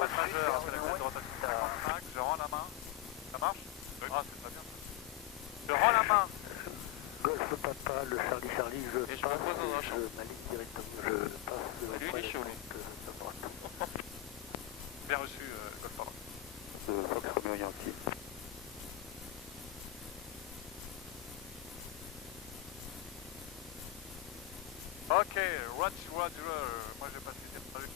km majeur, après la classe de rotation 55, je rends la main. Ça marche? Oui. Ah, c'est très bien. Je rends la main. Golf Papa, le Charlie Charlie, je Et je passe me pose dans un et champ. je m'aligne directement, je passe Lui, il est chaud, lui. de droite. Bien reçu, Golf Papa. Fox Romeo Yankee. Ok, Roger, moi je vais passer des trucs.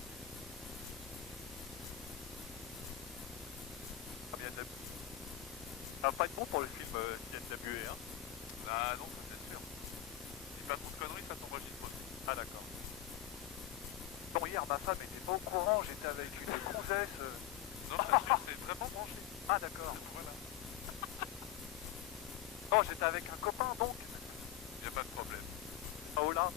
Ça va pas être bon pour le film CNWE, hein? Ah non, ça c'est sûr. Si pas trop de conneries, ça t'enregistre aussi. Ah d'accord. Bon, hier ma femme était pas au courant, j'étais avec une gonzesse. Non, je t'assure, c'est vraiment branché. Ah d'accord. Voilà. Non, j'étais avec un copain donc. Y a pas de problème. Oh là.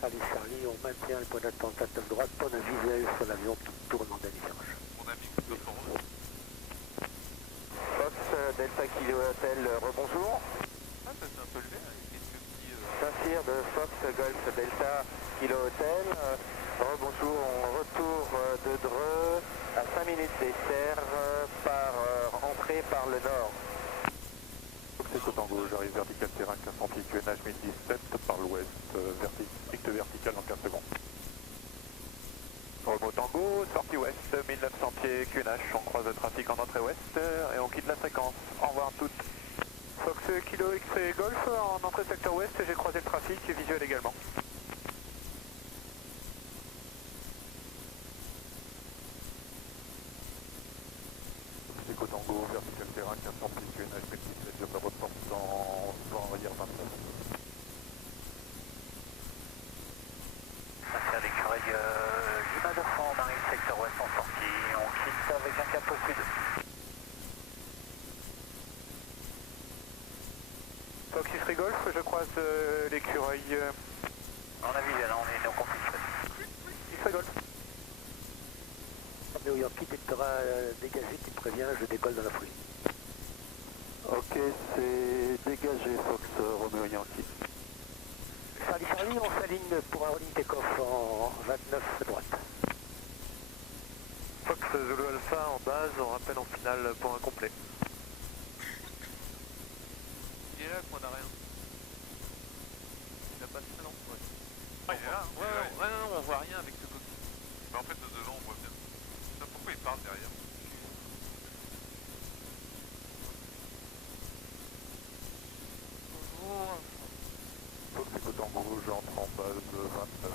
Charlie Charlie, on maintient le point d'attente à table droite, pas de visuel sur l'avion qui tourne en demi-charge. Mon ami Golf Papa. Fox Delta Kilo Hotel, rebonjour. Ah, ça s'est un peu levé, hein, il y a quelques petits... Saint-Cyr de Fox Golf Delta Kilo Hotel. Rebonjour, on retour de Dreux à 5 minutes d'Esther par entrée par le nord. Fox Tango, j'arrive vertical terrain 1500 pieds QNH 1017 par l'ouest, strict vertical dans 15 secondes. Romeo Tango, sortie ouest, 1900 pieds QNH, on croise le trafic en entrée ouest et on quitte la séquence. Au revoir toutes. Fox Kilo X-Ray Golf, en entrée secteur ouest, j'ai croisé le trafic et visuel également. Fox Tango, vertical terrain 1500 pieds QNH 1017, je me reporte en vent arrière 29. Avec l'écureuil Lima de Fond, Marine secteur ouest en sortie, on quitte avec un cap au sud. Fox X-Ray Golf, je croise l'écureuil. On a visuel, on est non compris. X-Ray Golf. Romeo Yankee, Delta dégagé, qui prévient, je décolle dans la foulée. Ok, c'est dégagé Fox Romeo Yankee. Charlie Charlie, on s'aligne pour un rolling take-off en 29 droite. Fox Zulu Alpha en base, on rappelle en finale pour un complet. Il est là, qu'on a rien. Il a pas de salon, ouais. Ah, il est là, hein. Ouais, non, on voit rien avec le coquille. Mais en fait, de devant, on voit bien. Ça, pourquoi il parle derrière? Bonjour. Fox Echo Tango, j'entre en base 29.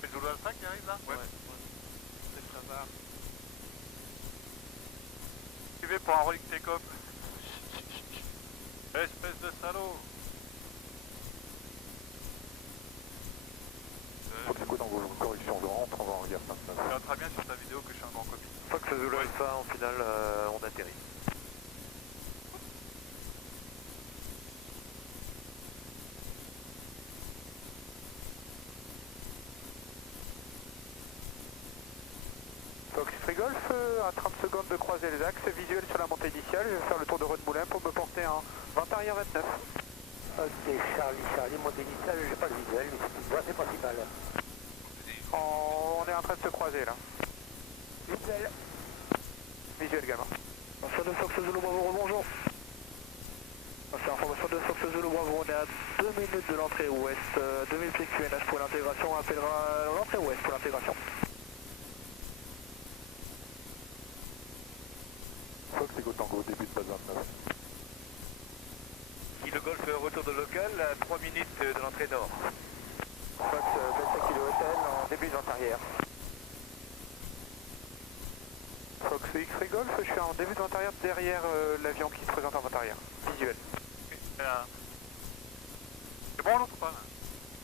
C'est le Zulu Alpha qui arrive là? Ouais. C'est très rare. Suivez pour un rolling take-off. Espèce de salaud. Fox Echo Tango, correction, je rentre en vent arrière 29. Tu vois très bien sur ta vidéo que je suis un grand copie. Fox Zulu Alpha en finale, on atterrit. Fox Free Golf, à 30 secondes de croiser les axes, visuel sur la montée initiale, je vais faire le tour de Rennes-Moulin pour me porter en 20 arrière 29. Ok, Charlie Charlie, montée initiale, j'ai pas le visuel, mais c'est une voie principale. On est en train de se croiser là. Visuel. Visuel également. Information de Fox Zulu Bravo, rebonjour. Information de Fox Zulu Bravo, on est à 2 minutes de l'entrée ouest, 2000 pieds QNH pour l'intégration, on appellera l'entrée ouest pour l'intégration. Fox Echo Tango, début de base 29. Kilo Golf, retour de local, à 3 minutes de l'entrée nord. Fox Delta Kilo Hotel, en début de vente arrière. Fox X-Ray Golf, je suis en début de vente arrière derrière l'avion qui se présente en vente arrière. Visuel. C'est bon l'autre ou pas là?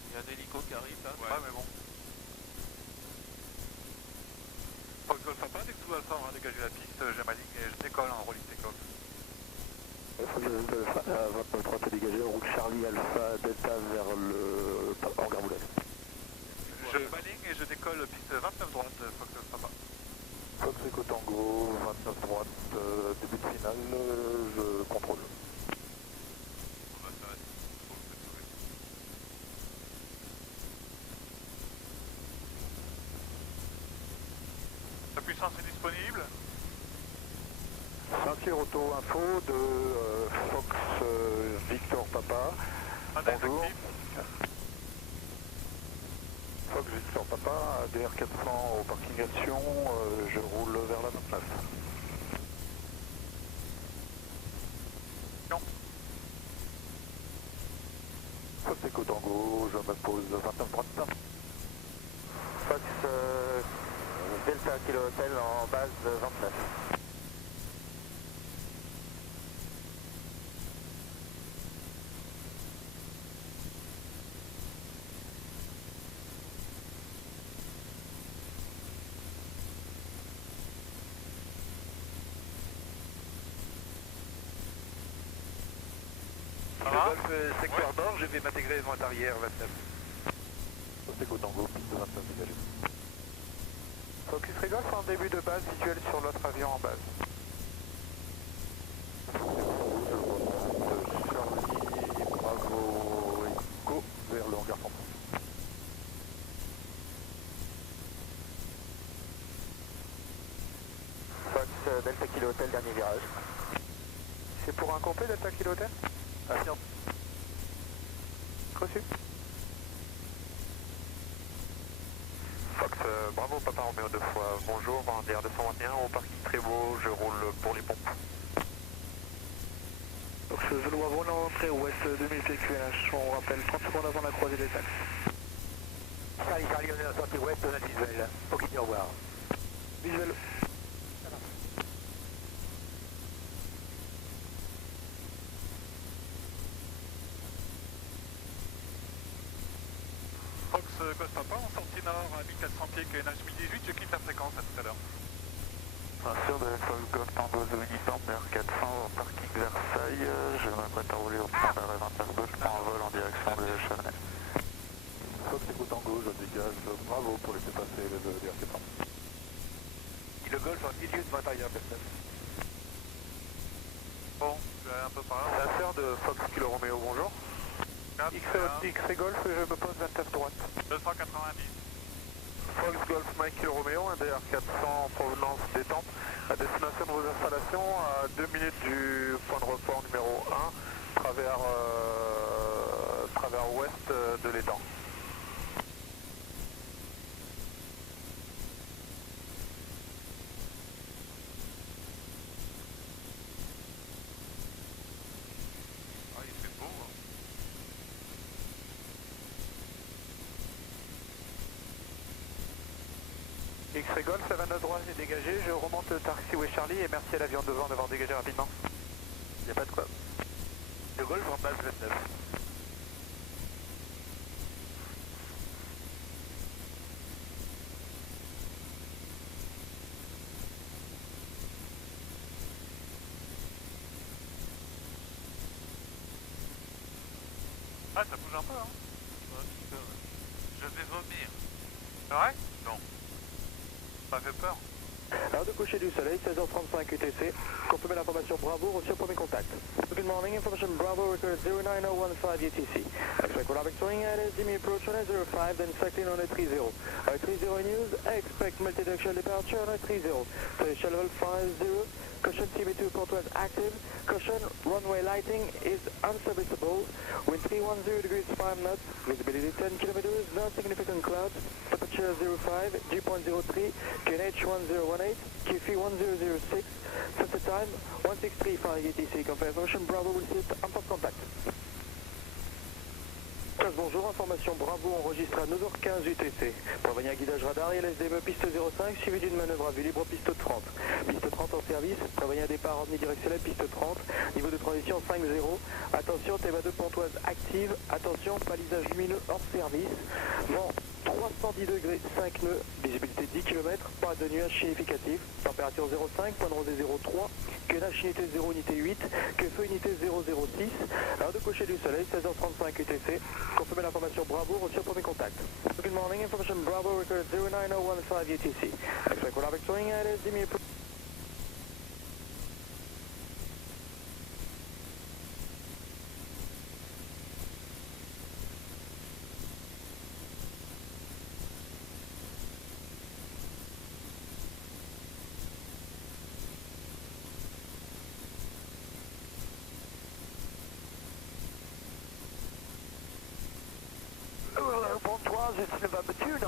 Il y a un hélico qui arrive là. Ouais, mais bon. Fox Golf Papa, dès que tout Alpha aura dégagé la piste, j'ai ma ligne et je décolle en rolling take-off. Fox Alpha, 29 droite est dégagé, on roule Charlie Alpha Delta vers le hangar Boulet. Je m'aligne et je décolle piste 29 droite, Fox Golf Papa. Fox Echo Tango, 29 droite, début de finale, je contrôle. Bon, bah, ça va être... essence est disponible. Ceinture auto-info de Fox Victor Papa. ADS Bonjour. actif. Fox Victor Papa, ADR 400 au parking action, je roule vers la 29. Non. Fox Echo Tango, je me pose 29-30. Fox Delta Kilo Hotel en base 29. Ça va? Secteur d'or, je vais m'intégrer vent arrière 29. Fox Echo Tango, piste 29 dégagé. Focus Rigol en début de base visuel sur l'autre avion en base. Charlie, Bravo, Echo vers le hangar central. Fox Delta Kilo Hotel, dernier virage. C'est pour un complet Delta Kilo Hotel? Affirme. Reçu. Fox, bravo, Papa Roméo 2 fois. Bonjour, en DR 221 au parking Trébeau, je roule pour les pompes. Donc je dois avoir l'entrée ouest 2000 pieds QNH, on rappelle 30 secondes avant la croisée des taxes. Charlie, on est à la sortie ouest, on a visuel. Ok, au revoir. Visuel. Fox Golf Papa en sortie nord à 1400 pieds QNH 1018, je quitte la fréquence à tout à l'heure. Sur de Fox Golf Tango Uniforme DR 400 au parking Versailles, je m'apprête à rouler au point d'arrêt 29 gauche pour un vol en direction de Châtenay. Fox Echo Tango, je dégage, bravo pour les dépassés, les DR 400. Le Golf en milieu de matériel, peut-être. Bon, je vais aller un peu par là. La sœur de Fox Kilo Romeo, bonjour. X Golf, je me pose 29 droite. 290. Fox Golf Mike Kilo Romeo, un DR 400 en provenance détente, à destination de vos installations à 2 minutes du point de report numéro 1, travers ouest de l'étang. Ah, il fait beau. Hein. X-Ray Golf, la 29 droite est dégagée, je remonte Taxiway Charlie et merci à l'avion devant d'avoir dégagé rapidement. Il n'y a pas de quoi. Le Golf en base 29. Ah, ça bouge un peu, hein. Ouais, un petit peu, ouais. Je vais vomir. C'est vrai? Non. Ça fait peur. Heure de coucher du soleil, 16h35 UTC. Confirmez l'information Bravo, reçu au premier contact. Good morning, information Bravo, record 09015 UTC. Expect Robic swing at SDME approach on 05, then second on a 30. 30 news, expect multi-directional departure on a 30. Station level 50, caution CB2 port was active, caution runway lighting is unserviceable, wind 310 degrees 5 knots, visibility 10 kilometers, no significant clouds, temperature 05, G.03, QNH 1018, QFE 1006, sunset time 1635 ETC, confirmation Bravo received en post contact. Bonjour, information Bravo enregistrée à 9h15 UTC. Prévenir guidage radar et LSDME piste 05 suivi d'une manœuvre à vue libre piste 30. Piste 30 en service, prévenir départ omnidirectionnel piste 30, niveau de transition 5-0. Attention, TVA2 Pontoise active, attention, balisage lumineux hors service. Vent 310 degrés 5 nœuds, visibilité 10 km, pas de nuages significatifs, température 0,5, point de rosée 0,3, QNH unité 0, unité 8, QFE unité 006, heure de coucher du soleil, 16h35 UTC, confirmez l'information Bravo, reçu au premier contact. Good morning, information Bravo, record 09015 UTC. Expect Robic swing at SDME.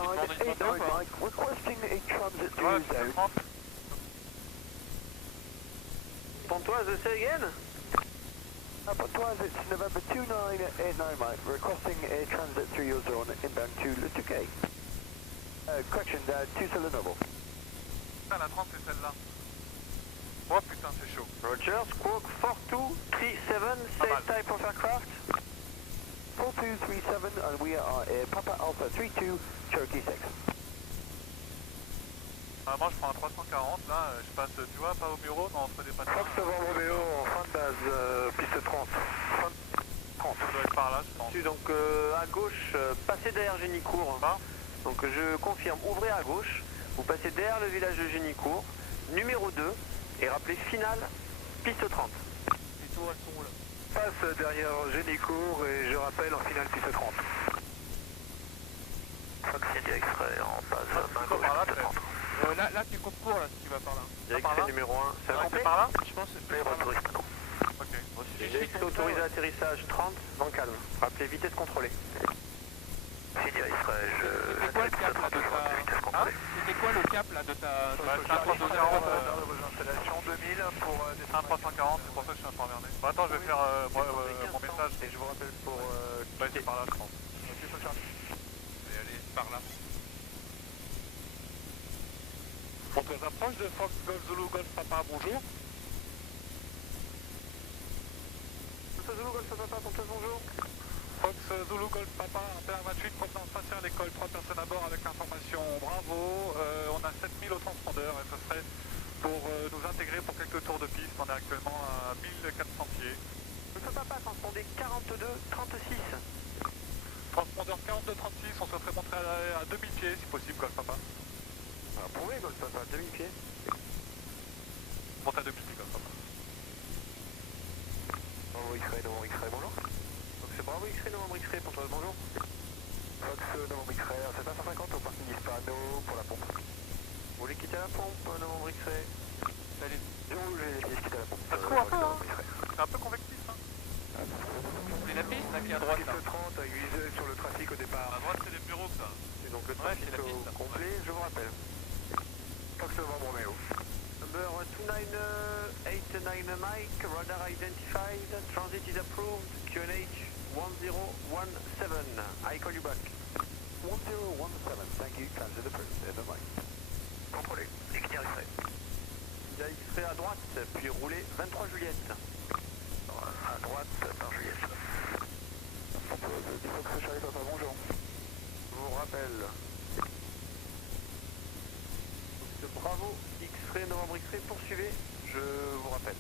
Mike, requesting a transit to Ouais, your piste zone. 30. Pontoise, say again? Pontoise, it's November 2989, Mike, requesting a transit through your zone inbound to Le Touquet. Correction, to Solenovo. Ah, la 30 c'est celle-là. Oh putain, c'est chaud. Roger, Squawk 4237, Pas same mal. type of aircraft. 4237, and we are Papa Alpha 32, Cherokee 6. Ah, moi je prends un 340 là, je passe, tu vois, pas au bureau, mais entre des patins. Fox devant Romeo en fin de base, piste 30. Fin de 30. Ça doit être par là, je pense. Donc à gauche, passez derrière Génicourt. Là. Donc je confirme, ouvrez à gauche, vous passez derrière le village de Génicourt, numéro 2, et rappelez finale, piste 30. Les tours, elles sont où là? Passe derrière Génicourt et je rappelle en finale piste 30. Fox India X-Ray en passe main Par là, gauche, piste 30. Là, tu coupes court là si tu vas par là. Direct numéro 1, c'est Ouais, complet. c'est par là. Je pense que c'est Les par là. retours Pano. Ok. Direct autorisé atterrissage 30, dans le calme. Rappelez vitesse contrôlée. India X-Ray, C'était quoi le cap là de vitesse ta... contrôlée. C'était quoi le cap là de ta... Bah, c'est un 340 vers vos installations 2000 pour descendre 340, c'est pour ça que je suis un peu emmerdé. Bon, attends, je vais faire mon message. Et je vous rappelle pour... Ouais, c'est par là, je pense. Et allez, par là. Donc, on approche de Fox Golf Zulu Golf Papa, bonjour. Pontoise Zulu, Golf Papa, Pontoise, bonjour. Fox Zulu Golf Papa, Impérial 28, provenance spatiale école, 3 personnes à bord avec l'information Bravo. On a 7000 au transpondeur et ce serait pour nous intégrer pour quelques tours de piste. On est actuellement à 1400 pieds. Golf Papa, transpondez 42, 36. Transpondeur 42-36, on se ferait montrer à 2000 pieds si possible, Golf Papa. Approuvez, Golf Papa, demi-pied. Monte à 2000 pieds, Golf Papa. Bravo X-Ray, Novembre X-Ray, bonjour. Donc c'est Bravo X-Ray, Novembre X-Ray, Pontoise, bonjour. Fox Novembre X-Ray, c'est 550 au parking Hispano pour la pompe. Vous voulez quitter la pompe, Novembre X-Ray? Allez. Je vous les laisse quitter la pompe. Ça se trouve un peu, hein. C'est un peu convectif, hein. C'est la piste là qui est à droite là. Piste 30 avec visuel sur le trafic au départ. À droite, c'est les bureaux, ça. Et donc le Ouais, trafic c'est la piste. complet, je vous rappelle. Fox devant Romeo. Number 29899 Mike, radar identified, transit is approved, QNH 1017. I call you back. 1017, thank you, transit approved, Mike. Contrôlé. India X-Ray. India X-Ray à droite, puis roulez 23 Juliette. À droite par Juliette. Fox Charlie Papa, bonjour. Je vous rappelle. Donc, Bravo X-Ray, Novembre X-Ray, poursuivez, je vous rappelle.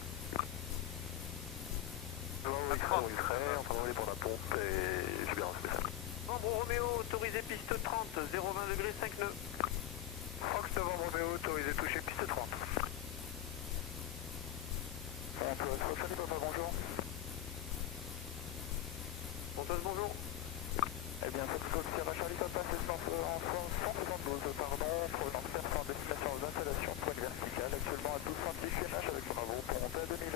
Bravo X-Ray, en train de rouler pour la pompe et j'ai bien reçu ça. Novembre Roméo, autorisé piste 30, 020 degrés, 5 nœuds. Fox devant Romeo, autorisé toucher piste 30. Fox Charlie Papa, bonjour. Pontoise, bonjour. Eh bien, Fox Sierra Charlie Papa, c'est en 172, pardon, provenance perse en destination aux installations, pointe verticale, actuellement à 12 cm QNH avec Bravo pour monter à 2000.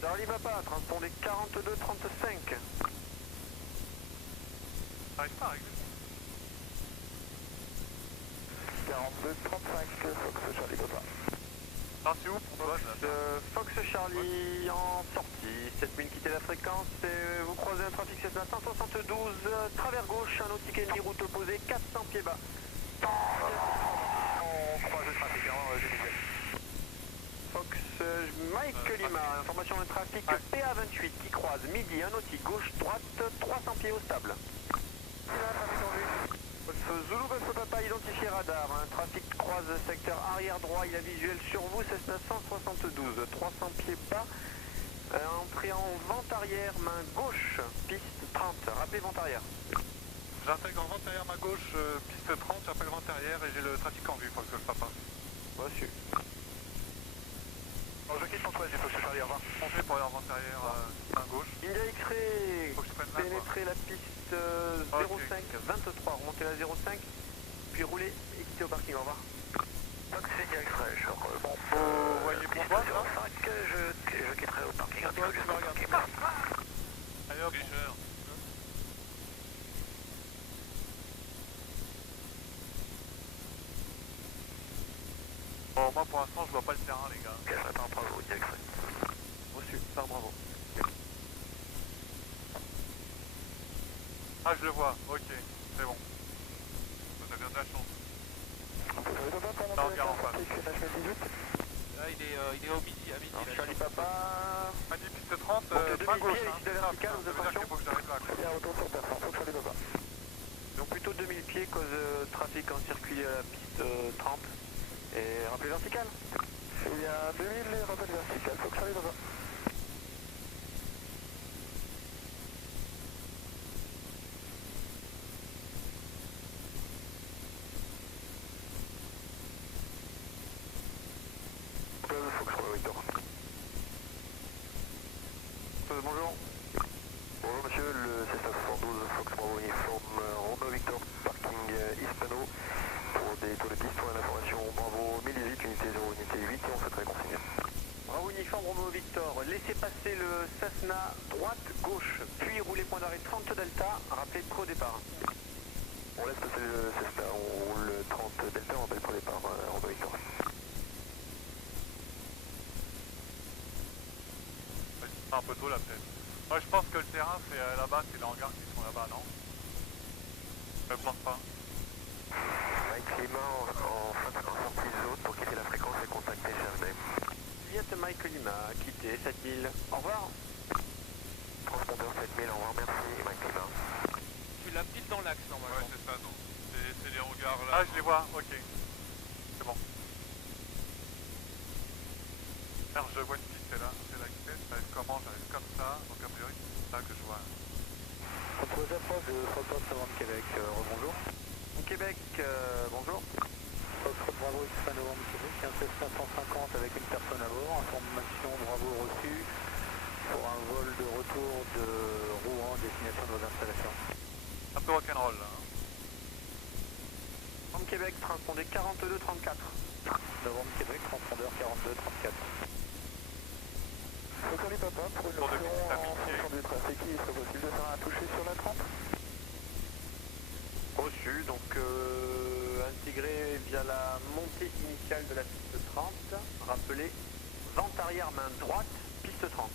Charlie Papa, transpondez 42 35. T'arrives pas à régler. 42 35, Fox Charlie Papa. Non, c'est où pour toi, là? Fox Charlie en sortie, 7000 quittez la fréquence et vous croisez un trafic Cessna 172, travers gauche, un nautique ennemi, route opposée, 400 pieds bas. On croise le trafic, Génicourt. Fox Mike Lima, information de trafic PA28 qui croise midi, un nautique gauche, droite, 300 pieds au stable. Zulu Golf Papa identifié radar, un trafic croise secteur arrière droit, il a visuel sur vous, Cessna 172, 300 pieds bas, entrée en vente arrière, main gauche, piste 30, rappelez vente arrière. J'intègre en vente arrière ma gauche, piste 30, j'appelle vente arrière et j'ai le trafic en vue, Fox Golf Papa. Reçu. Bon, je quitte Pontoise, il faut que je Charlie, au revoir. On fait pour aller en vente arrière, main gauche. India X-Ray, Faut que je prenne là, quoi. pénétrez la piste Ok. 05, 23, remontez la 05, puis roulez et quittez au parking, au revoir. Fox India X-Ray, je remonte. Vous voyez pour moi, là? 05, je quitterai au parking. Toi, tu me regardes. Allez hop. Tricheur. Bon, moi pour l'instant je vois pas le terrain les gars. Cache par Bravo, direction. Reçu, par Bravo. Ah je le vois, ok, c'est bon. Ça vient de la chance. Ça regarde en face. Là, il est au midi, à midi. Là, Charlie Papa. Midi piste 30, Donc, main gauche. pieds, Hein. ici de vertical, Ça vous veut êtes dire patient. qu'il faut que j'arrive là. Quoi. Bien, retour sur personne, faut que Charlie Papa. Donc plutôt 2000 pieds, cause trafic en circuit à la piste 30. Et rappel vertical. Il y a 2000 et rappel vertical, faut que Charlie Papa. Bonjour. Bonjour monsieur, le Cessna 72 Fox Bravo uniforme Romeo Victor parking Hispano pour des tours de piste pour l'information Bravo 1018 unité 0 unité 8 et on souhaiterait consigner. Bravo uniforme Romeo Victor, laissez passer le Cessna droite gauche puis roulez point d'arrêt 30 Delta, rappelez pro départ. On laisse passer le Cessna, on roule 30 Delta, on rappelle pro départ Romeo Victor. Un peu tôt là peut-être. Moi je pense que le terrain c'est là-bas, c'est les hangars qui sont là-bas, non? Je pense pas. Mike Lima en sortie zone pour quitter la fréquence et contacter Gervais. Juliette Mike Lima, quitter 7000. Au revoir. Transpondeur 7000, au revoir, merci Mike Lima. tu l'as pile dans l'axe normalement. Ouais c'est ça, non. C'est les hangars là. Ah je les vois, ok. C'est bon. Alors je vois une piste, c'est là, c'est la vitesse, j'arrive comment? J'arrive comme ça, donc a priori c'est ça que je vois. Contrôle approche de Foxtrot Savant de Québec, rebonjour. Québec, bonjour. Foxtrot Bravo Hispano de Québec, un Cessna 150 avec une personne à bord, information Bravo reçue pour un vol de retour de Rouen, destination de vos installations. Un peu rock'n'roll là. Hein. Québec, transpondé 42-34. Novembre Québec, transpondeur 42-34. Charlie Papa, pour une Pour de option piste à en pied. fonction du trafic, il serait possible de faire un toucher sur la 30. Reçu, donc intégré via la montée initiale de la piste 30, rappelez, vente arrière main droite, piste 30.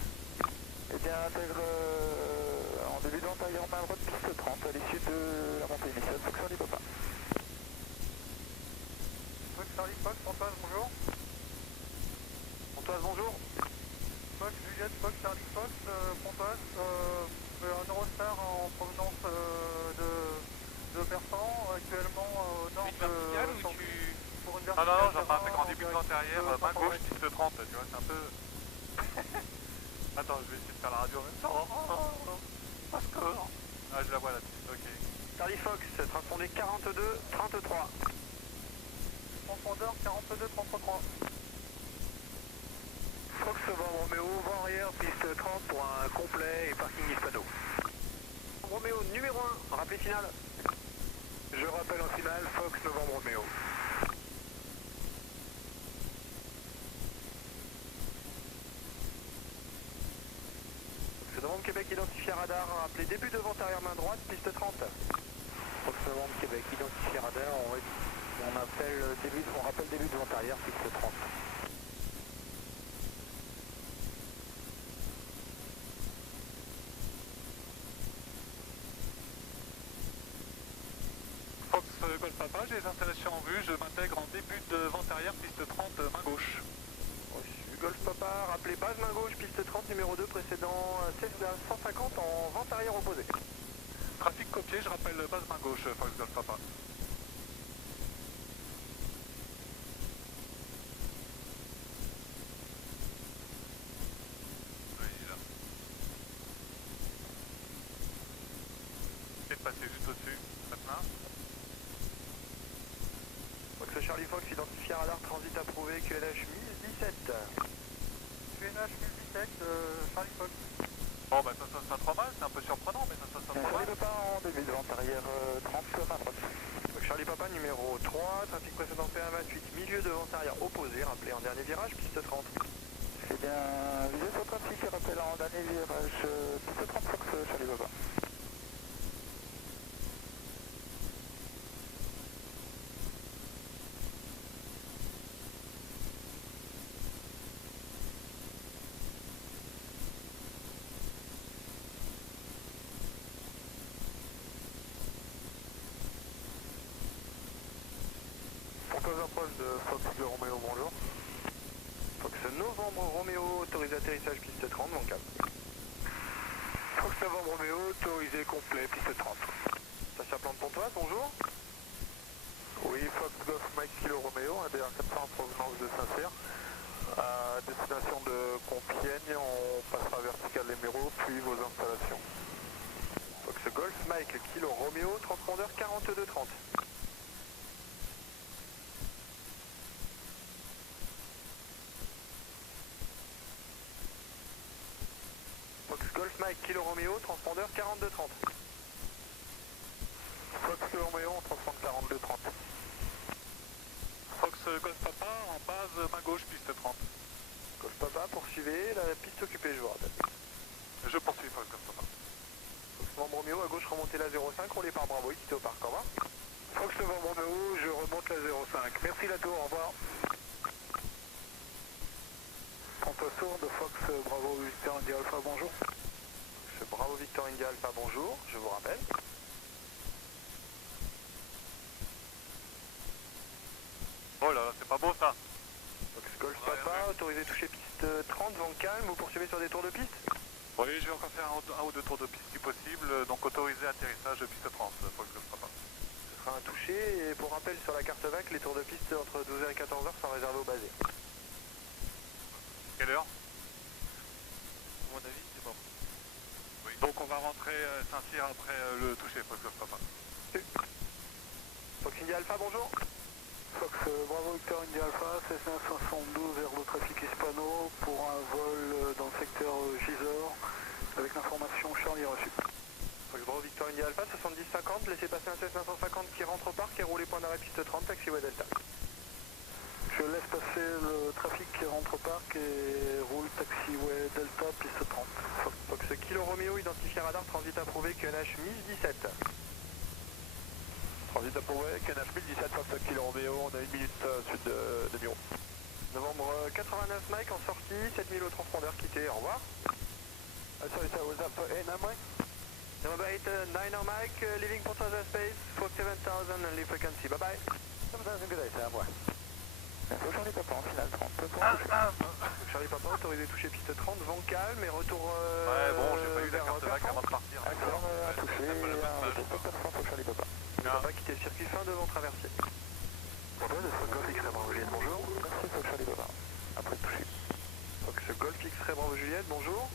Eh bien, intègre en début de vente arrière main droite, piste 30, à l'issue de la montée initiale, Fox Charlie Papa. Fox Charlie Fox, Pontoise, bonjour. Pontoise, bonjour. Fox Juliette, Fox Charlie Fox, Pontoise, un Eurostar en provenance de Persan, actuellement au nord Une verticale ou tu... pour une verticale. Non, j'en parle en début de vente arrière, main gauche, piste 30, tu vois, c'est un peu... Attends, je vais essayer de faire la radio en même temps. Pas score. Ah, je la vois la piste, ok. Charlie Fox, transpondé 42-33. Transpondeur 42-33. Fox Roméo, vent arrière, piste 30 pour un complet et parking Hispano. Roméo numéro 1, rappel final. Je rappelle en finale, Fox Novembre Roméo. Fox Novembre Québec, identifié radar, rappelé début de vente arrière main droite, piste 30. Fox Novembre Québec, identifié radar, on rappelle début de vente arrière, piste 30. Fox Golf Papa, j'ai les installations en vue, je m'intègre en début de vente arrière, piste 30, main gauche. Reçu. Golf Papa, rappelez base main gauche, piste 30, numéro 2, précédent 150 en vente arrière opposée. Trafic copié, je rappelle base main gauche, Fox Golf Papa. Oui, il est là. C'est passé juste au-dessus, maintenant. Fox Charlie Fox, identifié radar, transit approuvé, QNH 1017. QNH 1017, Charlie Fox. Bon bah ça sonne pas trop mal, c'est un peu surprenant mais ça sonne pas trop mal. Charlie Papa en début de vente arrière 30, main droite. Fox Charlie Papa numéro 3, trafic précédent P128, milieu de vente arrière opposé, rappelé en dernier virage, piste 30. Eh bien, visez sur trafic et rappel en dernier virage, piste 30 Fox Charlie Papa. Très approche de Fox de Roméo, bonjour. Fox Novembre Roméo, autorisé atterrissage piste 30, mon calme. Fox Novembre Roméo, autorisé complet, piste 30. Sacha Plante Pontoise, bonjour. Oui, Fox Golf Mike Kilo Roméo, un DR400 en provenance de Saint-Cyr. À destination de Compiègne, on passera vertical les Méros, puis vos installations. Fox Golf Mike Kilo Roméo, transpondeur 4230. Fox Golf Mike Kilo Roméo, transpondeur 4230. Fox Roméo, on transpond 4230. Fox Golf Papa en base main gauche, piste 30. Golf Papa, poursuivez, la piste occupée, je vous rappelle. Je poursuis Fox Golf Papa. Fox Novembre Roméo, à gauche remontez la 05, roulez par Bravo, quittez au parc, au revoir. Fox Novembre Roméo, je remonte la 05. Merci la tour, au revoir. Fantassour de Fox Bravo Victor India Alpha, bonjour. Fox Bravo Victor India Alpha, bonjour, je vous rappelle. Oh là là, c'est pas beau ça. Fox Golf On a rien Papa, vu. autorisé toucher piste 30, vent calme, vous poursuivez sur des tours de piste. Oui, je vais encore faire un ou deux tours de piste si possible, donc autorisé atterrissage piste 30, Fox Golf Papa. Ce sera un toucher, et pour rappel sur la carte VAC, les tours de piste entre 12h et 14h sont réservés aux basés. Quelle heure? À mon avis, c'est bon. Oui. Donc on va rentrer Saint-Cyr après le toucher, Fox Golf Papa. Fox India Alpha, bonjour. Fox Bravo Victor India Alpha, Cessna 72 vers le trafic hispano pour un vol dans le secteur Gisors avec l'information Charlie reçu. Fox Bravo Victor India Alpha, 70-50, laissez passer un Cessna 150 qui rentre au parc et roulez point d'arrêt piste 30, taxiway Delta. Je laisse passer le trafic qui rentre au parc et roule taxiway Delta piste 30. Fox Kilo Roméo, identifié radar, transit approuvé, QNH 1017. Transit approuvé, KNH 1017, Fox Kilo Roméo, on a 1 minute suite de bureau. Novembre 89 Mike en sortie, 7000 au transpondeur quitté, au revoir. Sorry sir, was that for 8 Mike? November 8 9 Mike, leaving Pontoise airspace, 47,000 and leave frequency, bye bye. 7000 good day, c'est à moi. Info Charlie Papa en finale 30, Charlie Papa, autorisé toucher piste 30, vent calme et retour Ouais, bon, j'ai pas eu la vers carte vac avant de partir. Accord à toucher, un retour performant pour Charlie Papa. Papa quitter le circuit fin devant traversier. Bonjour, de Fox Golf X-Ray Bravo Juliette, bonjour. Merci Fox Charlie Papa, après le toucher. Fox Golf X-Ray Bravo Juliette, bonjour.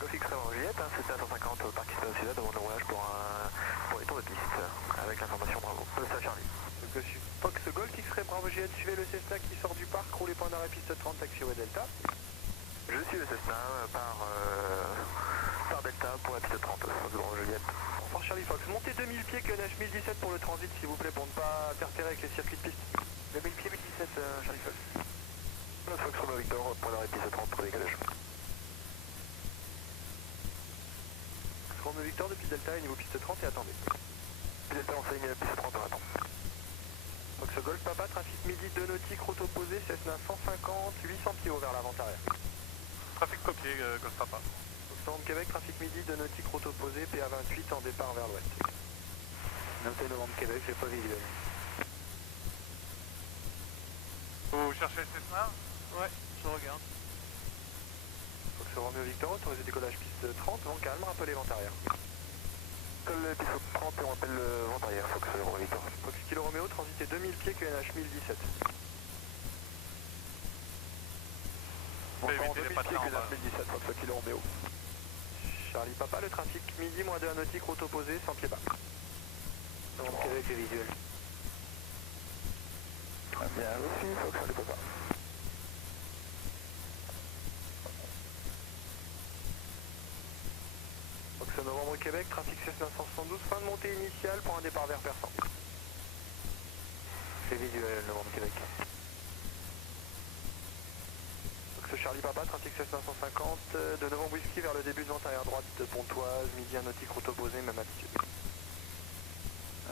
Golf X-Ray Bravo Juliette, c'était à 150 au parc Hispano-Sud avant le roulage pour les tours de piste, avec l'information Bravo. Ça Charlie. Fox Golf X-Ray Bravo Juliette, suivez le Cessna qui sort du parc, roulez point d'arrêt piste 30, taxiway Delta. Je suis le Cessna par Delta pour la piste 30, Fox Bravo Juliette. Bonsoir Charlie Fox, montez 2000 pieds, QNH 1017 pour le transit s'il vous plaît, pour ne pas interférer avec les circuits de piste. 2000 pieds, 1017, Charlie Fox. Fox Romeo Victor, point d'arrêt piste 30 pour décalage. Romeo Victor depuis Delta et niveau piste 30 et attendez. Delta enseigne piste 30, on attend. Fox Golf Papa, trafic midi 2 nautique, route opposée, Cessna 150, 800 pieds vers l'avant arrière. Trafic copier, Golf Papa. Fox Novembre Québec, trafic midi 2 nautique, route opposée, PA 28 en départ vers l'ouest. Notez Novembre Québec, j'ai pas visuel. Vous cherchez le Cessna? Ouais, je regarde. Fox Romeo Victor, autorisé décollage piste 30, vent calme, rappelez vent arrière. Colle piste 30 et on appelle le vent arrière, Fox Romeo Victor. Fox Kilo Romeo, transité 2000 pieds, QNH 1017. Vous pouvez Vent éviter les 2000 patins pieds, en bas. QNH 1017, Fox Kilo Romeo. Charlie Papa, le trafic midi, moins 2 à nautique, route opposée, 100 pieds bas. Novembre Québec, j'ai visuel. Très bien, aussi, Fox Charlie Papa. Fox Novembre Québec, trafic Cessna 172, fin de montée initiale pour un départ vers Persan. J'ai visuel, Novembre Québec. Fox Charlie Papa, trafic Cessna 150, de Novembre Whisky vers le début de vente arrière droite de Pontoise, midi à nautique, route opposée, même attitude.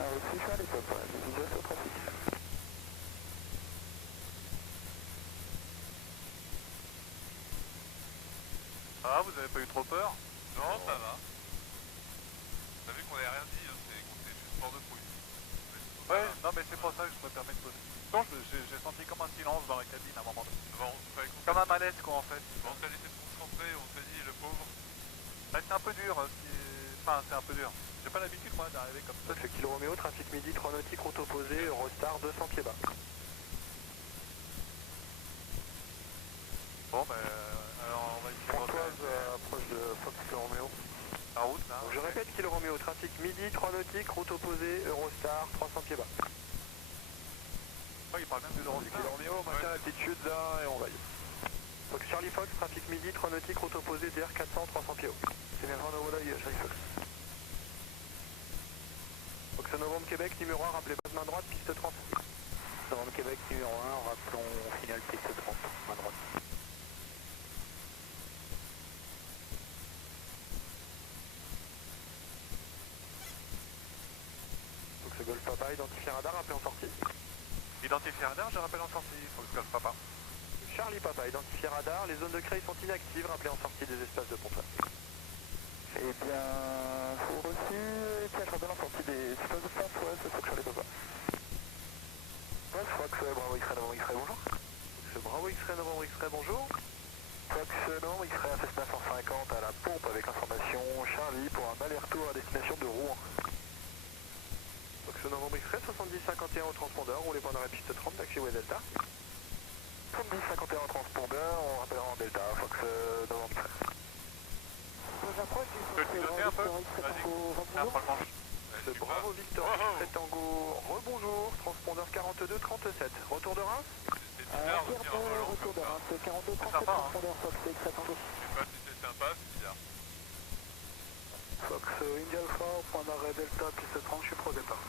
Aussi Charlie Papa, j'ai visuel sur trafic. Ah, vous avez pas eu trop peur? Non, ça va. T'as vu qu'on n'avait rien dit, c'est qu'on s'est juste peur de fouille. Ouais, non, Non mais c'est pour ça que je me permets de poser. Non, j'ai senti comme un silence dans la cabine à un moment donné. Bon, Comme un malaise quoi en fait. on t'a laissé te concentrer, on t'a dit le pauvre. Bah, c'est un peu dur, enfin c'est un peu dur. J'ai pas l'habitude moi d'arriver comme ça. Fox Kilo Romeo, trafic midi, 3 nautiques, route opposée, Eurostar, 200 pieds bas. Bon bah alors on va essayer de Françoise approche de Fox Kilo Romeo. la route là. Donc je répète, Kilo Romeo, trafic midi, 3 nautiques, route opposée, Eurostar, 300 pieds bas. Oh, il parle même de l'Eurostar. Kilo Romeo, maintient l'altitude là et on vaille. Donc Charlie Fox, trafic midi, 3 nautiques, route opposée, DR 400, 300 pieds haut. C'est bien Van Ovolag, Charlie Fox. Fox Novembre Québec, numéro 1, rappelez pas de main droite, piste 30. Novembre Québec, numéro 1, rappelons final piste 30, main droite. Fox Golf Papa, identifié radar, rappelé en sortie. Identifié radar, je rappelle en sortie, faut que je casse papa. Charlie Papa, identifié radar, les zones de crédit sont inactives, rappelez en sortie des espaces de pompe. Eh bien, faut reçu, et tiens, je rappelle en sortie des espaces de pompe, ouais, c'est Fox Charlie Papa. Ouais, Fox Bravo X-Ray Novembre X-Ray, bonjour. Fox Bravo X-Ray Novembre X-Ray, bonjour. Fox Novembre X-Ray Cessna 150 à la pompe avec information Charlie pour un aller-retour à destination de Rouen. Fox Novembre X-Ray 7051 au transpondeur, roulez point d'arrêt piste 30, taxiway Delta. 7051 au transpondeur, on rappellera en Delta, Fox Novembre X-Ray. J'approche du Tu veux te piloter un peu? Vas-y. Ah, prends le manche. C'est Bravo Victor, X-Ray Tango, rebonjour, transpondeur 4237, retour de Reims. C'est bizarre de venir en volant retour de comme ça. Reims, 42 C'est sympa, hein. transpondeur Fox X-Ray Tango. Je sais pas si c'est sympa, c'est bizarre. Fox India Alpha, point d'arrêt Delta, piste 30, je suis pro départ.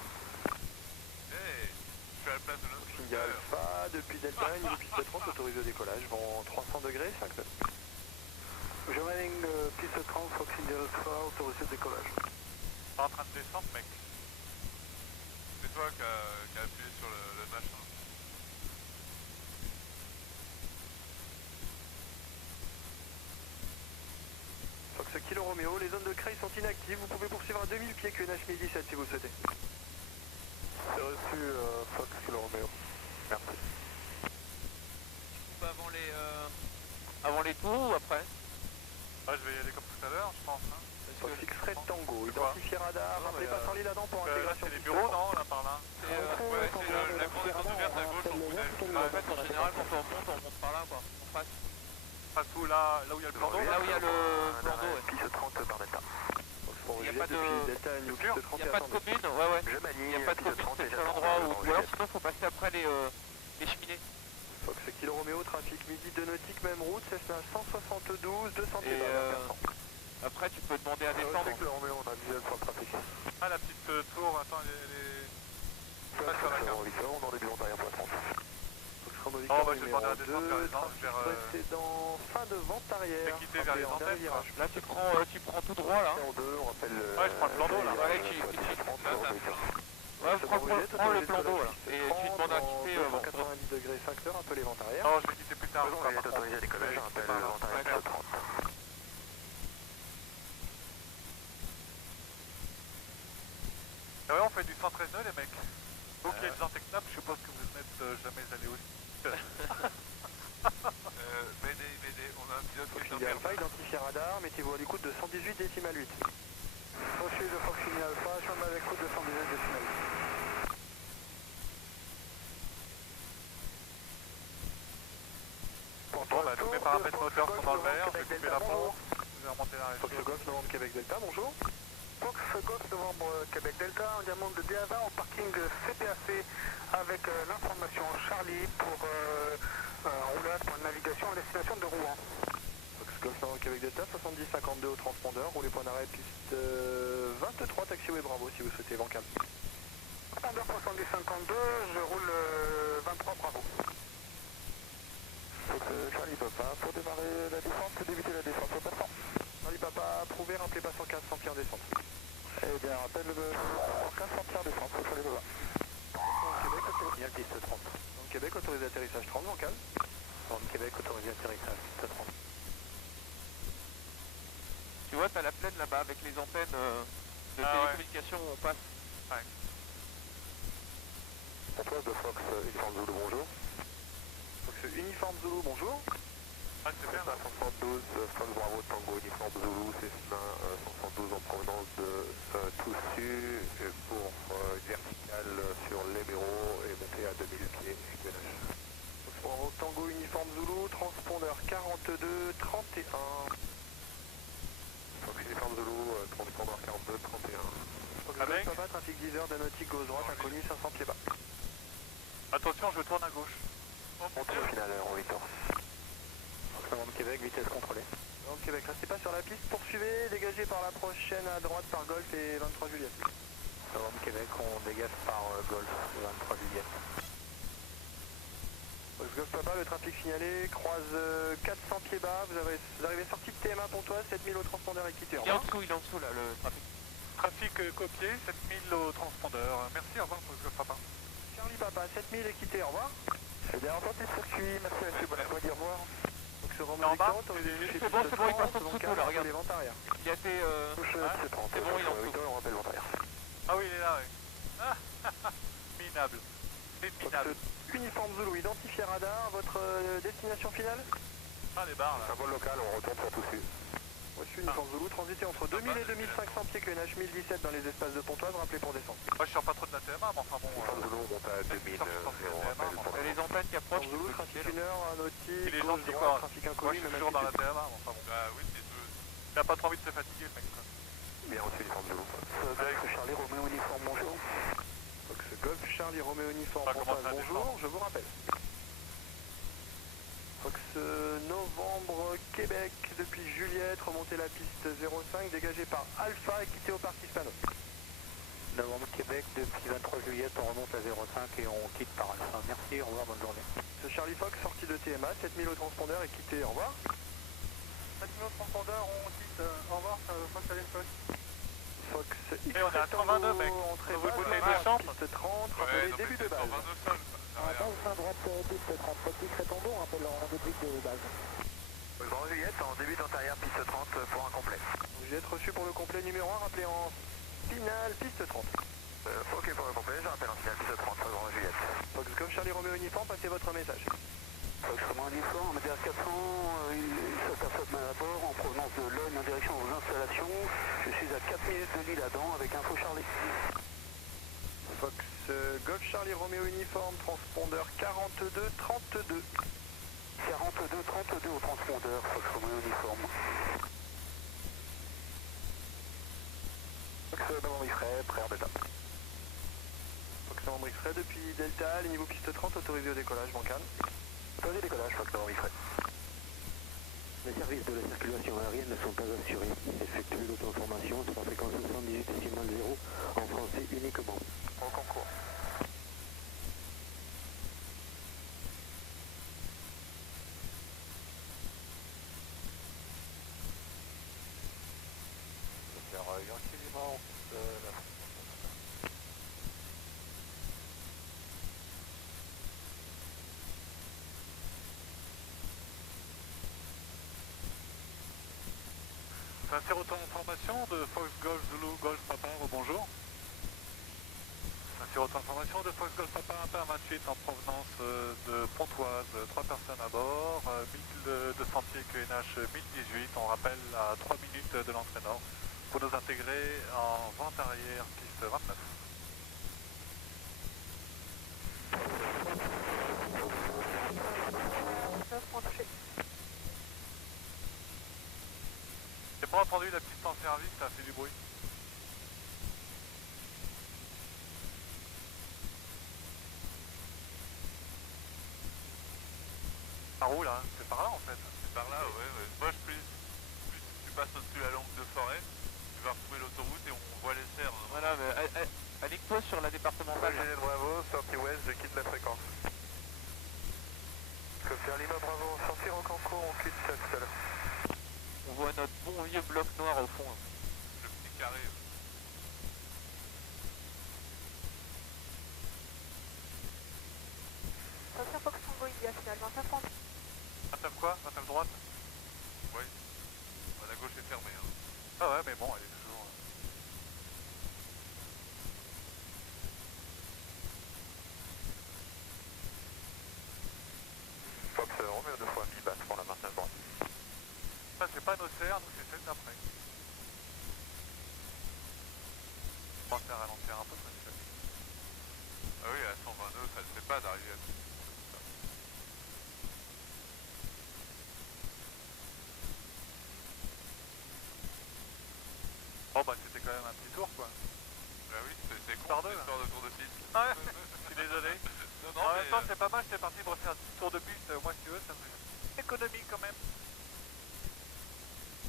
Hey, je suis à la place de notre India Alpha, depuis Delta, niveau piste 30, autorisé au décollage, vent 300 degrés, 5 nœuds. Germaning, piste 30, Fox India Alpha, autorisé au décollage. Pas en train de descendre mec. C'est toi qui as appuyé sur le machin. Fox Kilo Romeo, les zones de crédit sont inactives, vous pouvez poursuivre à 2000 pieds QNH 1017 si vous le souhaitez. C'est reçu, Fox Kilo Romeo. Merci. Avant les tours ou après? Ah, je vais y aller comme tout à l'heure je pense. Hein. Fox X-Ray Tango, C'est quoi? identifié radar, rappelez pas sans l'île Adam pour Là intégration. c'est les bureaux non là par là. Ouais, c'est la grande école ouverte à gauche en tunnel. En fait, en général, quand on monte par là, quoi. On passe. Pas tout là où il y a le plan d'eau. Là où il y a le plan d'eau, ouais. Piste 30 par Delta. Il y a pas de- depuis Delta, New sûr, piste 30 Il n'y a pas de commune, ouais. Je manie, Il n'y a pas de piste commune, 30 c'est le déjà seul 30, endroit où. dans Ou le alors jet. sinon, faut passer après les cheminées. Fox Kilo Romeo, trafic midi de nautique, même route, Cessna 172, 200 Et après, tu peux demander à descendre. Kilo Romeo, on a visuel sur le trafic. Ah la petite tour, attends Fox sur la carte. Victor, on en est bilan derrière pour la 30. Fox Romeo Oh Victor, bah je vais demander à numéro descendre 2, vers les ans, trafic vers... précédent, fin de vente arrière. Je vais quitter vers les Rappelez en antennes, dernier virage. Là, tu prends tout droit, là. En 2, on rappelle le... Ouais, je prends le plan d'eau, là. Ouais, Ouais, prends le plan d'eau, là. Et tu demandes à quitter... 90 degrés, 5 heures, un peu les ventes arrière. Oh je vais quitter plus tard. Présent, il est autorisé à décollage, je rappelle le vente arrière piste 30. Ah ouais on fait du 113 nœuds les mecs. Vous qui êtes gens technap, je suppose que vous n'êtes jamais allé aussi. M'aider, on a un pilote qui Fox est India un Alpha, identifié radar, mettez-vous à l'écoute de 118 décimal 8. Reçu de Fox India Alpha, je me mets à l'écoute de 118 décimal 8. Bon bah tous mes paramètres moteurs sont dans le vert, je vais couper la pompe, je vais remonter la Fox région. Golf Novembre Québec Delta, bonjour. Fox Golf Novembre Québec Delta, on demande de DA20 au parking CPAC avec l'information Charlie pour roulage pour une navigation à destination de Rouen. Fox Golf Novembre Québec Delta, 7052 au transpondeur, roulez point d'arrêt piste 23, taxiway Bravo si vous souhaitez, vent calme. Transpondeur 7052, je roule 23 Bravo. Charlie Papa, pour démarrer la descente, débuter la descente au passant. Charlie Papa, approuvé, rappelez pas 115 100 pieds en descente. Eh bien, rappelle le 115 100 pieds en descente, Charlie Papa. Québec, autorisé piste 30. Québec, autorisé atterrissage 30, vent calme. Québec, autorisé atterrissage piste 30. Tu vois, t'as la plaine là-bas avec les antennes de Ah ouais. télécommunications où on passe. Ouais. Pontoise de Fox Uniforme Zulu, bonjour. Fox Uniforme Zulu, bonjour. Ah, c'est bien. 172, Fox Bravo Tango Uniforme Zulu, Cessna 172 en provenance de Toussus pour une verticale sur l'Héméro et montée à 2000 pieds. Fox Bravo Tango Uniforme Zulu, transpondeur 42 31. Fox Uniforme Zulu, transpondeur 42 31. Fox Avec Golf Papa, trafic 10 heures d'Anautique gauche droite, inconnu 500 pieds bas. Attention, je tourne à gauche. Oh, mon Contrôle Dieu. final, en Victor. Fox Québec, vitesse contrôlée. Donc Québec, restez pas sur la piste, poursuivez, dégagez par la prochaine à droite par Golf et 23 Juliette. Novembre Québec, on dégage par Golf, 23 Juliette. Fox Golf Papa, le trafic signalé, croise 400 pieds bas, vous arrivez sortie de TMA Pontoise, 7000 au transpondeur équité. Il est en dessous là, le trafic. Trafic copié, 7000 au transpondeur. Merci, au revoir, Fox Papa. Charlie Papa, 7000 équité, au revoir. J'ai bien entendu le circuit, merci monsieur, bonne après-midi, au revoir. Donc ce En Romain bas, Victor, autorisé c'est chez bon, piste c'est bon, il passe 30, en dessous de donc nous, là, regarde. les ventes arrière. Il a fait... Touche Ah, C30, c'est bon, il est en dessous. Victor, on rappelle vente arrière. Ah oui, il est là, oui. Ah, minable. C'est minable. Fox Uniforme Zulu, identifié radar, votre destination finale? Ah, les barres, là. Symbole local, on retourne sur Toussus. Reçu Uniforme Zulu, transité entre 2000 et 2500 pieds QNH 1017 dans les espaces de Pontoise, rappelez pour descendre. Moi, je sors pas trop de la TMA, mais enfin bon. Uniforme Zulu, on monte à 2000 et on rappelle pour Et les antennes qui approchent, Zulu, tu peux trafic cliquer, 1 heure, un nautique, Il est gauche, gentil, droite, quoi. trafic Moi, inconnu, je suis même toujours dans la altitude. TMA, mais enfin bon. Bah oui, c'est deux. Il a pas trop envie de se fatiguer, le mec, quoi. Bien reçu, Uniforme Zulu. Golf Charlie Roméo Uniforme, bonjour. Fox Golf Charlie Roméo Uniforme, Ça commence Pontoise, à bonjour, descendre. je vous rappelle. Fox Novembre Québec, depuis Juliette, remontez la piste 05, dégagée par Alpha et quittez au parc hispano. Novembre Québec, depuis 23 Juliette, on remonte à 05 et on quitte par Alpha. Merci, au revoir, bonne journée. Ce Charlie Fox, sorti de TMA, 7000 au transpondeur et quitté, au revoir. 7000 au transpondeur, on quitte, au revoir, Fox à l'espace. Fox X, Et on est à 122, mec. entrée Vous basse, voulez départ, des chambres piste 30, Ouais, rappelez non, début mais de c'est base. 122 sol, ça sert à rien. fin droite, piste 30, Fox répondons, rappelle en début de base. Grand Juliette, en début d'intérieur, piste 30 pour un complet. Juliette reçu pour le complet numéro 1, rappelez en finale, piste 30. Ok pour le complet, je rappelle en finale, piste 30, Grand Juliette. Fox Golf Charlie Roméo Uniforme, passez votre message. Fox Romain Uniforme, Météo 400, il s'aperçoit mal à bord en provenance de l'Aisne en direction aux installations. Je suis à 4 minutes de l'île Adam avec info Charlie. Fox Golf Charlie Roméo Uniforme, transpondeur 42 32. 42 32 au transpondeur, Fox Romain Uniforme. Fox Novembre X-Ray, prêt en Delta. Fox Novembre X-Ray depuis Delta, les niveaux piste 30 autorisés au décollage, bancal. Autorisé décollage, Fox Novembre X-Ray. Les services de la circulation aérienne ne sont pas assurés. Effectuez l'auto-information sur la fréquence 78,0 en français uniquement. Au concours. C'est un tir auto-information de Fox Golf Zulu Golf Papa, bonjour. Un tir auto-information de Fox Golf Papa, Impair 28 en provenance de Pontoise, 3 personnes à bord, 1200 pieds QNH 1018, on rappelle à 3 minutes de l'entrée nord, pour nous intégrer en vente arrière, piste 29. J'ai pas entendu la piste en service, ça a fait du bruit. Par où là? C'est par là en fait. C'est par là, ouais. Moi, plus tu passes au-dessus de la longue de forêt, tu vas retrouver l'autoroute et on voit les serres. Hein. Voilà, mais aligne-toi sur la départementale. Juliette Bravo, sortie ouest, je quitte la fréquence. Coffre Lima Bravo, sortir en concours, on quitte à tout à l'heure. On voit notre bon vieux bloc noir au fond. Le petit carré. Attention Fox Tango India finalement, 50. 29 quoi? 29 droite? Oui. La gauche est fermée. Hein. Ah ouais, mais bon, elle est toujours... panocère, donc c'est celle d'après. On va faire ralentir un peu parce que... Ah oui, à 120 nœuds, ça le fait pas d'arriver à tout. Oh bah c'était quand même un petit tour quoi. Bah oui, c'est con, Pardon, cette histoire de tour de piste. Ah ouais, je suis désolé. Non, non, En mais... même temps c'est pas mal, j'étais parti pour faire un petit tour de piste, moi si tu veux, ça me fait économie quand même.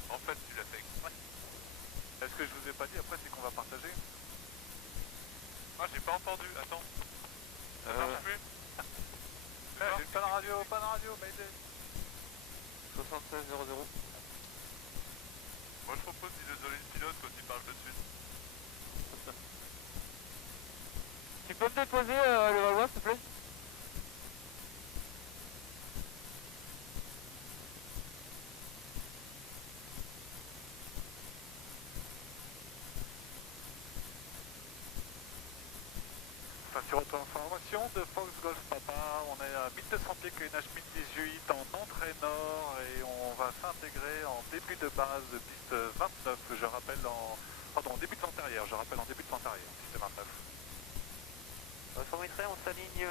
En fait, tu l'as fait exprès. Est-ce que je vous ai pas dit après c'est qu'on va partager? Ah, j'ai pas entendu, attends. Ça marche plus. J'ai pas de radio, Mayday. 7600. Moi je propose d'isoler le pilote quand il parle de suite. Tu peux me déposer le Valois, s'il te plaît? Enfin, sur votre information de Fox Golf Papa, on est à 1200 pieds QNH 1018 en entrée nord et on va s'intégrer en début de base de piste 29, je rappelle en... Pardon, début de vente arrière, piste 29. Formitray, on s'aligne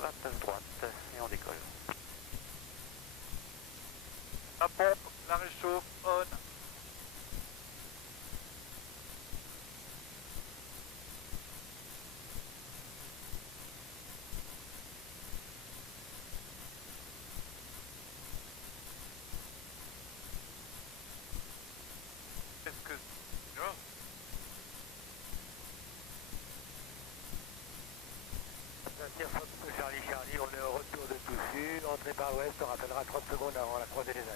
29 droite et on décolle. La pompe, la réchauffe, on. Qu'est-ce que... Oh, Charlie, on est au retour de Toussus, entrée par ouest, on rappellera 30 secondes avant la croisée des axes.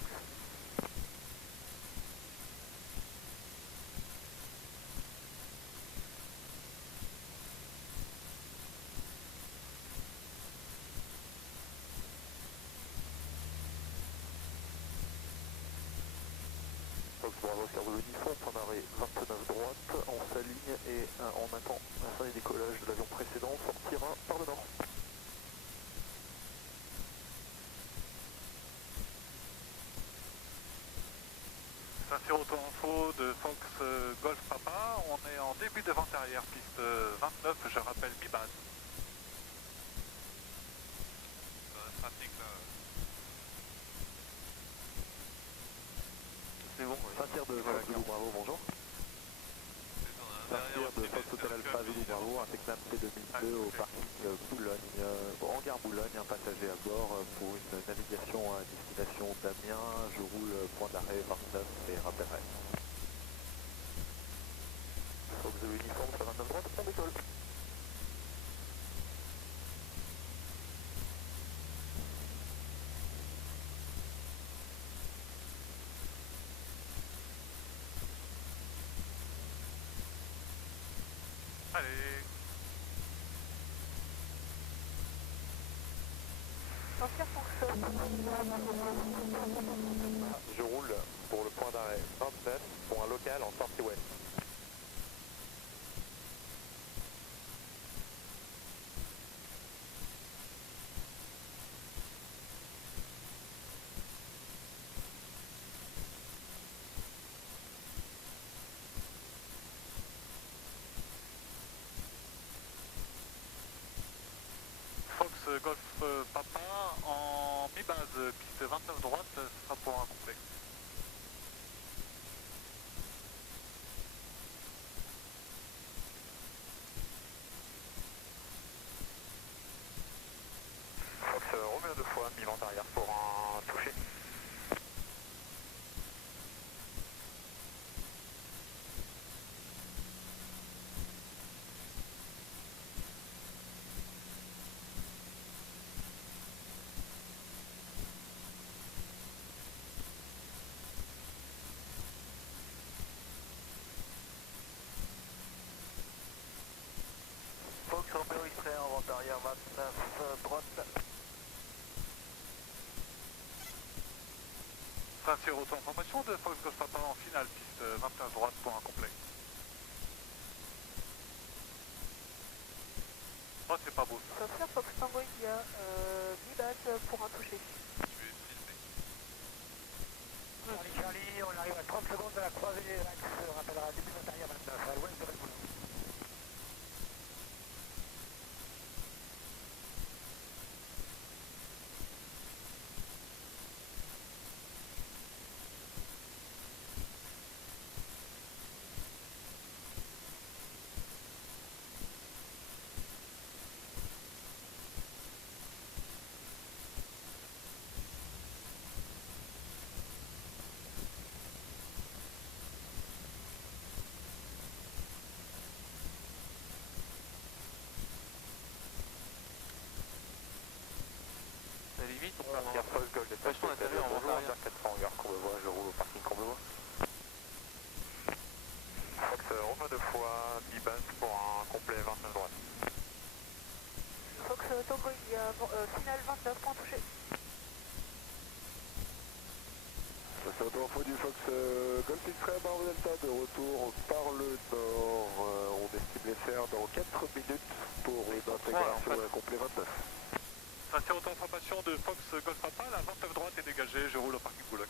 Fox Bravo, Servo uniforme, point d'arrêt 29 droite, on s'aligne et on attend la fin du décollage de l'avion précédent, sortira par le nord. Saint-Cyr Auto-Info de Fox Golf Papa, on est en début de vente arrière, piste 29, je rappelle mi-base. trafic là. C'est bon, Saint-Cyr de Fox Zulu Bravo, bonjour. Saint-Cyr de Fox Hotel Alpha Zulu Bravo, Intecnam C2002 au parking Boulogne, hangar Boulogne, un passager à bord pour une navigation à destination d'Amiens, je roule point d'arrêt 29 et rappellerai. Fox Zulu uniforme sur 29 droite, on décolle. Allez. Saint-Cyr fonctionne. Je roule pour le point d'arrêt 29 pour un local en sortie ouest. Fox Golf Papa en mi-base, piste 29 droite, ce sera pour un complet. Fox revient deux fois, mi-vente arrière pour un toucher. Fox Romeo X-ray en vente arrière 29 droite. Saint-Cyr Auto-Information de Fox Golf Papa en finale, piste 29 droite pour un complet. Oh, c'est pas beau ça. Saint-Cyr Fox Tango India, mi-base pour un toucher. Je vais filmer. Charlie, on 30 secondes de la croisée des axes, rappellera début de arrière 29, à l'ouest de Rémoulin. À la limite, on peut avoir Air Fox Gold, pression intérieure en bonjour, arrière. 400 en gare Courbevoie, je roule au parking Courbevoie. Fox, Romeo 2 fois, Bibans pour un complet 29 droite. Fox Tango India, final 29, point touché. C'est auto-info du Fox Golf X-Ray Bravo Delta de retour par le nord. On estime les faire dans 4 minutes pour une intégration à un complet 29. Ça c'est auto-information de Fox Golf Papa, la 29 droite est dégagée, je roule au parking Boulogne.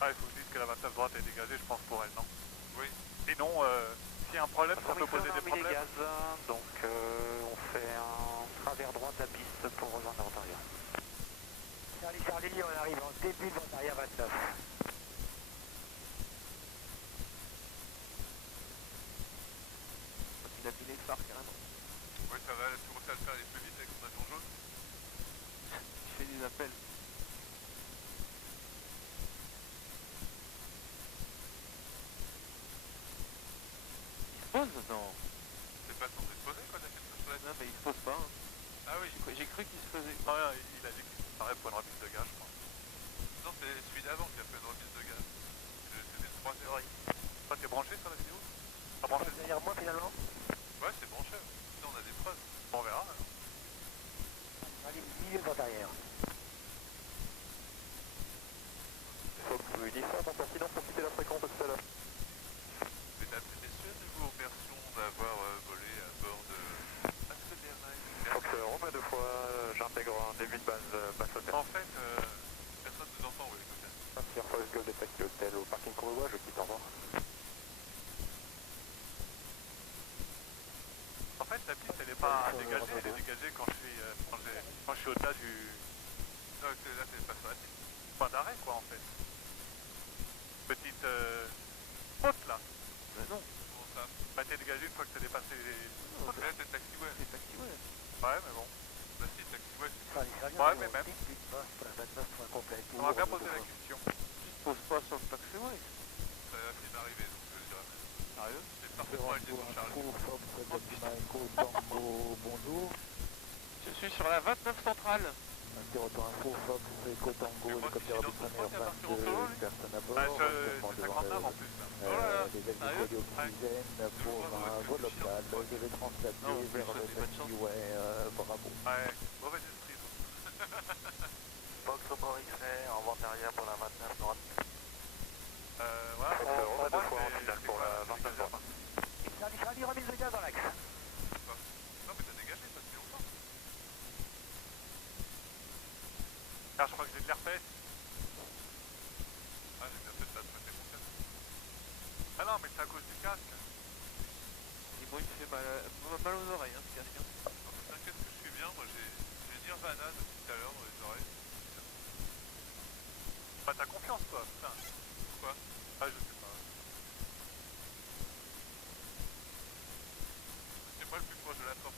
Ah, il faut que je dise que la 29 droite est dégagée, je pense, pour elle, non? Oui. Sinon, s'il y a un problème, ça peut poser des problèmes. Les gaz, donc on fait un travers droit de la piste pour rejoindre la vente arrière. Charlie, on arrive en début de vente arrière 29. Il a mis les phares carrément. Oui, ça va, tu réussis à le faire aller plus vite avec son avion jaune. Il fait des appels. Il se pose? Non. C'est pas censé se poser quand t'as fait le sur la Non, mais il se pose pas. Hein. Ah oui, J'ai cru qu'il se faisait. non, il a dit que ça paraît pour une remise de gaz, je crois. Non, c'est celui d'avant qui a fait une remise de gaz. C'était le 3 février. Toi, t'es branché sur la vidéo? Pas branché? Derrière moi finalement. Ouais, c'est branché. Là, on a des preuves. Bon, on verra. Alors. Allez, milieu de vente arrière. Fox uniforme, en pertinence pour quitter la fréquence tout à l'heure. Mesdames et messieurs, nous vous remercions d'avoir volé à bord de Accéléré. Fox, Romeo 2 fois, j'intègre un début de base basse hôtel. En fait, personne ne nous entend, oui, tout à fait. Air Fox Gold est taxi hôtel au parking Courbevoie, je quitte, au revoir. En fait, la piste, elle est pas dégagée, elle est dégagée quand je suis au-delà du... Non, là, c'est pas sur la piste. Point d'arrêt, quoi, en fait. Petite faute, là. Non. Comment ça? Bah, t'es dégagé une fois que t'as dépassé les... Non, Là, c'est taxiway. c'est taxiway. Ouais, mais bon. Bah, si, taxiway, c'est... Ouais, mais même. On On va bien poser la question. Tu te poses pas sur le taxiway. Ça va finir d'arriver, donc je le dirai. Sérieux? C'est parfaitement aligné sur Charlie. Bonjour. Je suis sur la 29 centrale. Retour info, Fox, Eco Tango, hélicoptère Robinson Air 22, personne à bord, Ah, actuellement c'est devant 59 en plus, là. des ailes Sérieux? de oxygène pour un vol local. Je vais translater Non, en plus, vers le c'est pas de chance. taxiway Bravo. Ouais, mauvais esprit, donc. Fox Romeo X-Ray en vente arrière pour la 29 droite. Voilà, Fox, pour Romeo 2 moi, fois en c'est... finale pour la 29 droite. Charlie, remise de gaz dans l'axe. Non, mais t'as dégagé, ça fait longtemps. Ah, je crois que j'ai de l'air fait. Ah, j'ai bien fait de pas prêter mon casque. Ah non, mais c'est à cause du casque. Et bon, il fait mal aux oreilles, hein, ce casque. Hein. T'inquiète que je suis bien, moi j'ai Nirvana depuis tout à l'heure dans les oreilles. Bah, t'as confiance, toi, putain. Pourquoi? Ah, je sais pas. C'est moi le plus proche de la porte.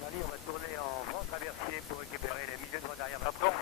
Charlie, on va tourner en vent traversier pour récupérer les milieux de vent arrière. Après, on